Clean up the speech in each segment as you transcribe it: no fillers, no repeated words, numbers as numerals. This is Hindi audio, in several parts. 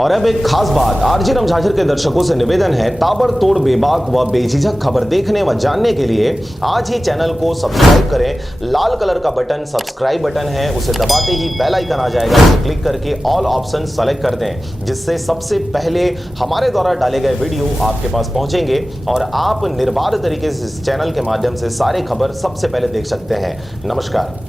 और अब एक खास बात, आरजे रमझाझर के दर्शकों से निवेदन है, ताबड़तोड़ बेबाक व बेझिझक खबर देखने व जानने के लिए आज ही चैनल को सब्सक्राइब करें। लाल कलर का बटन सब्सक्राइब बटन है, उसे दबाते ही बेल आइकन आ जाएगा, उसे क्लिक करके ऑल ऑप्शन सेलेक्ट कर दें, जिससे सबसे पहले हमारे द्वारा डाले गए वीडियो आपके पास पहुंचेंगे और आप निर्बाध तरीके से इस चैनल के माध्यम से सारे खबर सबसे पहले देख सकते हैं। नमस्कार।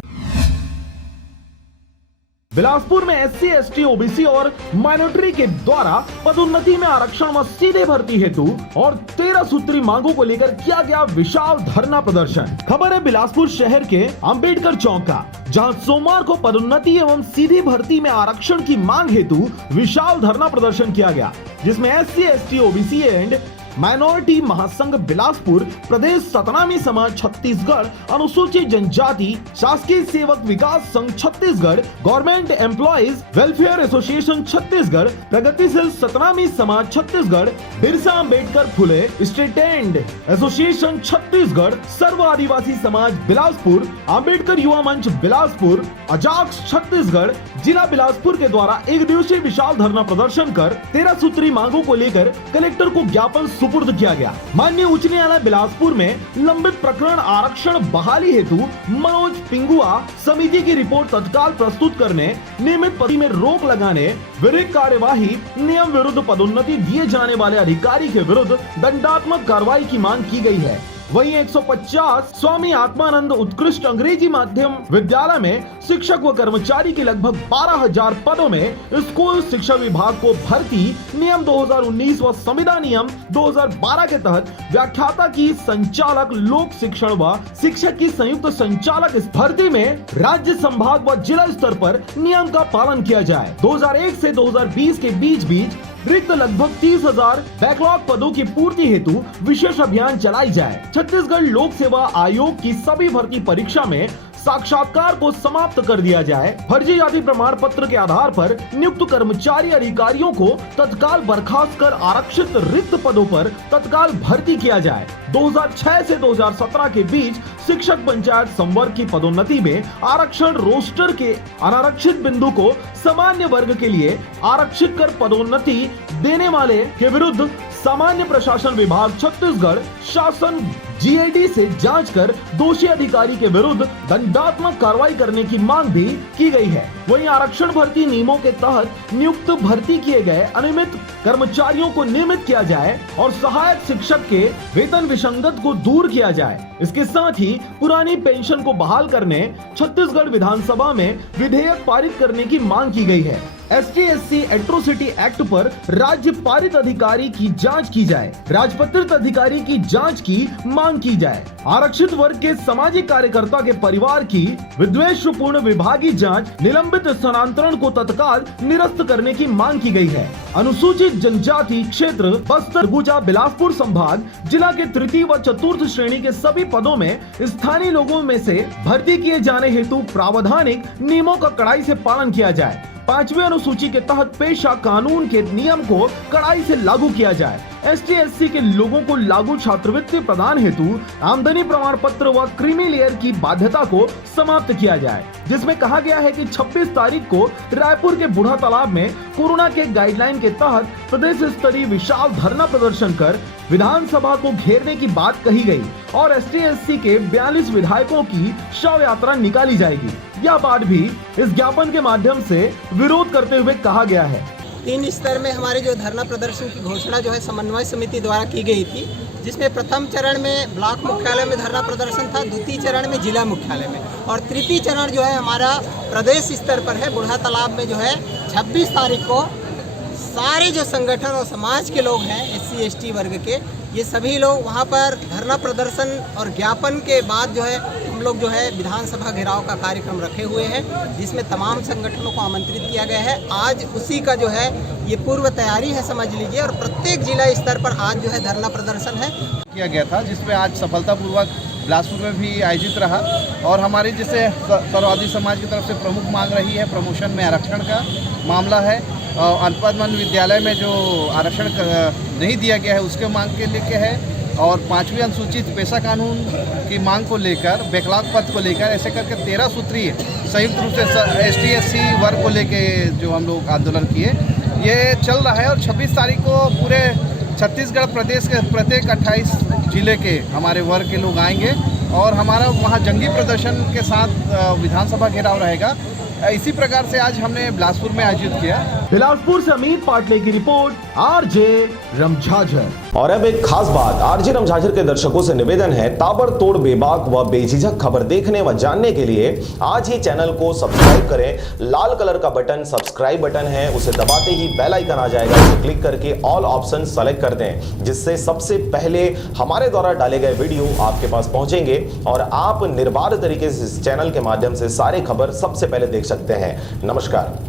बिलासपुर में एससी, एसटी, ओबीसी और माइनॉरिटी के द्वारा पदोन्नति में आरक्षण व सीधे भर्ती हेतु और 13 सूत्री मांगों को लेकर किया गया विशाल धरना प्रदर्शन। खबर है बिलासपुर शहर के अंबेडकर चौक का, जहां सोमवार को पदोन्नति एवं सीधी भर्ती में आरक्षण की मांग हेतु विशाल धरना प्रदर्शन किया गया, जिसमें SC, ST, OBC and minority महासंघ बिलासपुर, प्रदेश सतनामी समाज छत्तीसगढ़, अनुसूचित जनजाति, शासकीय सेवक विकास संघ Chhattisgarh, government employees welfare association Chhattisgarh, प्रगतिशील सतनामी समाज छत्तीसगढ़, बिरसा अंबेडकर फुले स्टेट एंड एसोसिएशन छत्तीसगढ़, सर्व आदिवासी समाज बिलासपुर, अंबेडकर युवा मंच बिलासपुर, अजाक्स छत्तीसगढ़, जिला बिलासपुर के द्वारा एक दिवसीय विशाल धरना प्रदर्शन कर 13 सूत्री मांगों को लेकर कलेक्टर को ज्ञापन सुपुर्द किया गया। माननीय उच्च न्यायालय बिलासपुर में लंबित प्रकरण आरक्षण बहाली हेतु मनोज पिंगुआ समिति की रिपोर्ट तत्काल प्रस्तुत करने, नियमित पद में रोक लगाने, विधिक कार्यवाही, नियम विरुद्ध पदोन्नति दिए जाने वाले अधिकारी के विरुद्ध दंडात्मक कार्रवाई की मांग की गई है। वहीं 150 स्वामी आत्मानंद उत्कृष्ट अंग्रेजी माध्यम विद्यालय में शिक्षक व कर्मचारी की लगभग 12,000 पदों में स्कूल शिक्षा विभाग को भर्ती नियम 2019 व संविदा नियम 2012 के तहत व्याख्याता की संचालक, लोक शिक्षण व शिक्षक की संयुक्त संचालक इस भर्ती में राज्य, संभाग व जिला स्तर पर नियम का पालन किया जाए। 2001 से 2020 के बीच रिक्त लगभग 30,000 बैकलॉग पदों की पूर्ति हेतु विशेष अभियान चलाई जाए। छत्तीसगढ़ लोक सेवा आयोग की सभी भर्ती परीक्षा में साक्षात्कार को समाप्त कर दिया जाए। फर्जी जाति प्रमाण पत्र के आधार पर नियुक्त कर्मचारी अधिकारियों को तत्काल बर्खास्त कर आरक्षित रिक्त पदों पर तत्काल भर्ती किया जाए। 2006 से 2017 के बीच शिक्षक पंचायत संवर्ग की पदोन्नति में आरक्षण रोस्टर के अनारक्षित बिंदु को सामान्य वर्ग के लिए आरक्षित कर पदोन्नति देने वाले के विरुद्ध सामान्य प्रशासन विभाग छत्तीसगढ़ शासन जीएडी से जांच कर दोषी अधिकारी के विरुद्ध दंडात्मक कार्रवाई करने की मांग भी की गई है। वहीं आरक्षण भर्ती नियमों के तहत नियुक्त भर्ती किए गए अनियमित कर्मचारियों को नियमित किया जाए और सहायक शिक्षक के वेतन विसंगत को दूर किया जाए। इसके साथ ही पुरानी पेंशन को बहाल करने छत्तीसगढ़ विधानसभा में विधेयक पारित करने की मांग की गई है। ST/SC एट्रोसिटी एक्ट पर राज्य पारित अधिकारी की जांच की जाए, राजपत्रित अधिकारी की जांच की मांग की जाए। आरक्षित वर्ग के सामाजिक कार्यकर्ता के परिवार की विद्वेषपूर्ण विभागीय जांच, निलंबित स्थानांतरण को तत्काल निरस्त करने की मांग की गई है। अनुसूचित जनजाति क्षेत्र बस्तर, सरगुजा, बिलासपुर संभाग, जिला के तृतीय व चतुर्थ श्रेणी के सभी पदों में स्थानीय लोगों में से भर्ती किए जाने हेतु प्रावधानिक नियमों का कड़ाई से पालन किया जाए। 5वीं अनुसूची के तहत पेशा कानून के नियम को कड़ाई से लागू किया जाए। ST/SC के लोगों को लागू छात्रवृत्ति प्रदान हेतु आमदनी प्रमाण पत्र व क्रीमी लेयर की बाध्यता को समाप्त किया जाए, जिसमें कहा गया है कि 26 तारीख को रायपुर के बूढ़ा तालाब में कोरोना के गाइडलाइन के तहत प्रदेश स्तरीय विशाल धरना प्रदर्शन कर विधानसभा को घेरने की बात कही गई और ST/SC के 42 विधायकों की शव यात्रा निकाली जाएगी। यह बात भी इस ज्ञापन के माध्यम से विरोध करते हुए कहा गया है। 3 स्तर में हमारे जो धरना प्रदर्शन की घोषणा जो है समन्वय समिति द्वारा की गई थी, जिसमें प्रथम चरण में ब्लॉक मुख्यालय में धरना प्रदर्शन था, द्वितीय चरण में जिला मुख्यालय में और तृतीय चरण जो है हमारा प्रदेश स्तर पर है। बूढ़ा तालाब में जो है 26 तारीख को सारे जो संगठन और समाज के लोग हैं SC/ST वर्ग के, ये सभी लोग वहाँ पर धरना प्रदर्शन और ज्ञापन के बाद जो है हम लोग जो है विधानसभा घेराव का कार्यक्रम रखे हुए हैं, जिसमें तमाम संगठनों को आमंत्रित किया गया है। आज उसी का जो है ये पूर्व तैयारी है समझ लीजिए, और प्रत्येक जिला स्तर पर आज जो है धरना प्रदर्शन है किया गया था, जिसमें आज सफलतापूर्वक बिलासपुर में भी आयोजित रहा। और हमारी जैसे सर्वादी समाज की तरफ से प्रमुख मांग रही है प्रमोशन में आरक्षण का मामला है। अल्पमन विद्यालय में जो आरक्षण नहीं दिया गया है उसके मांग के लेके है, और 5वीं अनुसूचित पेशा कानून की मांग को लेकर, बैकलॉग पद को लेकर, ऐसे करके 13 सूत्रीय संयुक्त रूप से ST/SC वर्ग को लेके जो हम लोग आंदोलन किए, ये चल रहा है और 26 तारीख को पूरे छत्तीसगढ़ प्रदेश के प्रत्येक 28 जिले के हमारे वर्ग के लोग आएंगे और हमारा वहाँ जंगी प्रदर्शन के साथ विधानसभा घेराव रहेगा। इसी प्रकार से आज हमने बिलासपुर में आयोजित किया। बिलासपुर से अमित पाटले की रिपोर्ट, आरजे रमझाझर। और अब एक खास बात, आरजे रमझाझर के दर्शकों से निवेदन है, ताबड़तोड़ बेबाक व बेझिझक खबर देखने व जानने के लिए आज ही चैनल को सब्सक्राइब करें। लाल कलर का बटन सब्सक्राइब बटन है, उसे दबाते ही बेल आइकन आ जाएगा, उसे क्लिक करके ऑल ऑप्शन सेलेक्ट कर दें, जिससे सबसे पहले हमारे द्वारा डाले गए वीडियो आपके पास पहुंचेंगे और आप निर्बाध तरीके से इस चैनल के माध्यम से सारे खबर सबसे पहले देख सकते हैं। नमस्कार।